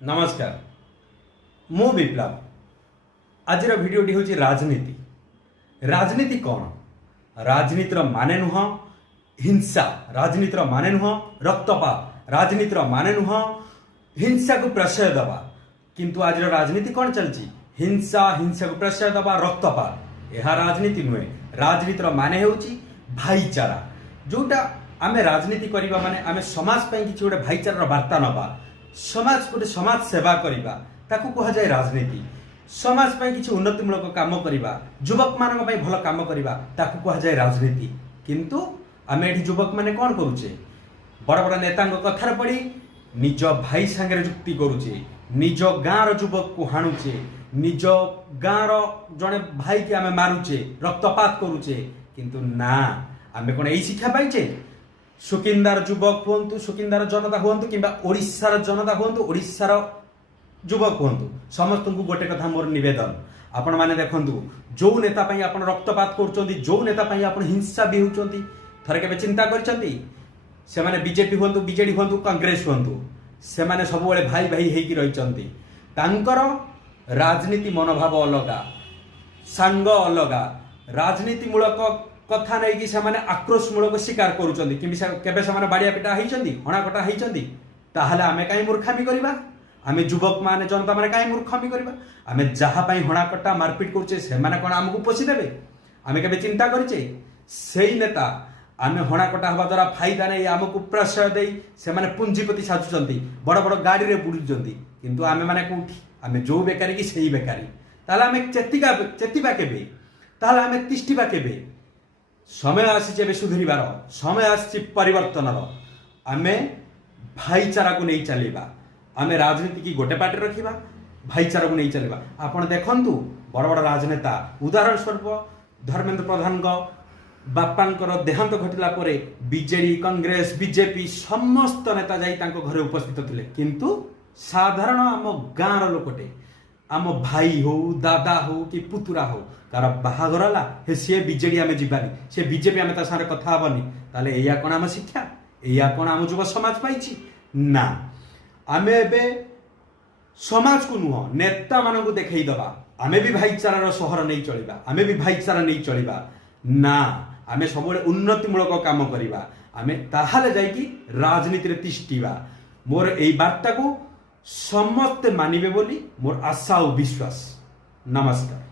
नमस्कार मु विप्लव आज भिडटी हूँ राजनीति। राजनीति कौन? राजनीतिर माने नुह हिंसा, राजनीतिर माने नुह रक्तपात, राजनीतिर माने नुह हिंसा को प्रश्रय दबा। किंतु आज राजनीति कौन चलती? हिंसा, हिंसा को प्रश्रय दबा, रक्तपात। यह राजनीति नुहे। राजनीतिर माने होची भाईचारा। जोटा आमे राजनीति करिबा माने आमे समाज पई किछि गोटे भाईचारार वार्ता नबा, समाज गोटे समाज सेवा करिबा, ताकू कहा जाए राजनीति। समाज पई किछि उन्नतिमूलक काम करिबा, युवक मानक पई भल काम करिबा, ताकू कहा जाए राजनीति। किंतु आमे एठी युवक माने कोन करूचे? बड़ बड़ नेतांक कथार पड़ी निज भाई संगे जुक्ति करूचे, निज गाँर युवक को हाणुचे, निज गाँर जड़े भाई के आमे मारुचे, रक्तपात करूचे। किंतु ना, आमे कोन एई शिक्षा पाइचे? सुकिंदार युवक हुंतु, सुकिंदार जनता हुंतु किंबा ओडिशार जनता हुंतु, ओडिशार युवक हुंतु, समस्त को गोटे कथा मोर निवेदन, आपण माने देखंतु जो नेता पई आपण रक्तपात करूचंती, जो नेता पई आपण हिंसा भी होचंती, थरे केबे चिंता करचंती? से माने बीजेपी हुंतु, बीजेडी हुंतु, कांग्रेस हुंतु, से माने सब बेले भाई भाई हेकी रहिचंती। तांकर राजनीति मनोभाव अलगा, सांग अलगा, राजनीति मूलक कथा नहीं कि से आक्रोश मूलक शिकार करुचंती, केबे से बाड़िया पिटा होइचंती, हणाकटा होइचंती। ताहले आमे काई मूर्खामी करिबा? आमे युवक माने जनता माने काई मूर्खामी करिबा? आमे जहा पई हणाकटा मारपीट करछे से माने कोन हमकु पोछि देबे? आमे केबे चिंता करिचे? सेही नेता आमे हणाकटा हवा द्वारा फायदा नै हमकु प्रश्रय देई से माने पूंजीपति साजुचंती, बड़ बड़ गाड़ी रे बुडुचंती। किंतु आमे माने कोठी? आमे जो बेकारी कि सेही बेकारी। ताहले आमे चेतिबा केबे? ताहले आमे तिष्ठिबा केबे? समय आसी सुधरबार, समय आसी परिवर्तन। आमे भाईचारा को नहीं चलेबा, आमे राजनीति की गोटे पार्टी रखिबा, भाईचारा को नहीं चलेबा। आपण देखंतु बड़ बड़ राजनेता, उदाहरण स्वरूप धर्मेंद्र प्रधान बापांकर देहांत घटिला परे बीजेडी, कांग्रेस, बीजेपी समस्त नेता जाई तांको घरे उपस्थित थिले। किंतु साधारण आम गाँर लोकटे, आम भाई हो, दादा हो कि पुतुरा हो, कार बाहागर हला हे सी बीजेडी आमे जीवानी, से बीजेपी आमे ता सारे कथा हबनी, ताले एया कोन आम शिक्षा, एया कोन आम युव समाज पाइछि? ना, आमे एबे समाज को नुह नेता मानकु देखै दबा, आमे भी भाईचारार शहर नहीं चलिबा, आमे भी भाईचारा नहीं चलिबा। ना, आमे सबले उन्नतिमूलक काम करिबा, आमे ताहाले जाई कि राजनीति रे तिष्ठिबा। मोर एई बार्ता को समस्त मानिबे बोली मोर आशा और विश्वास। नमस्कार।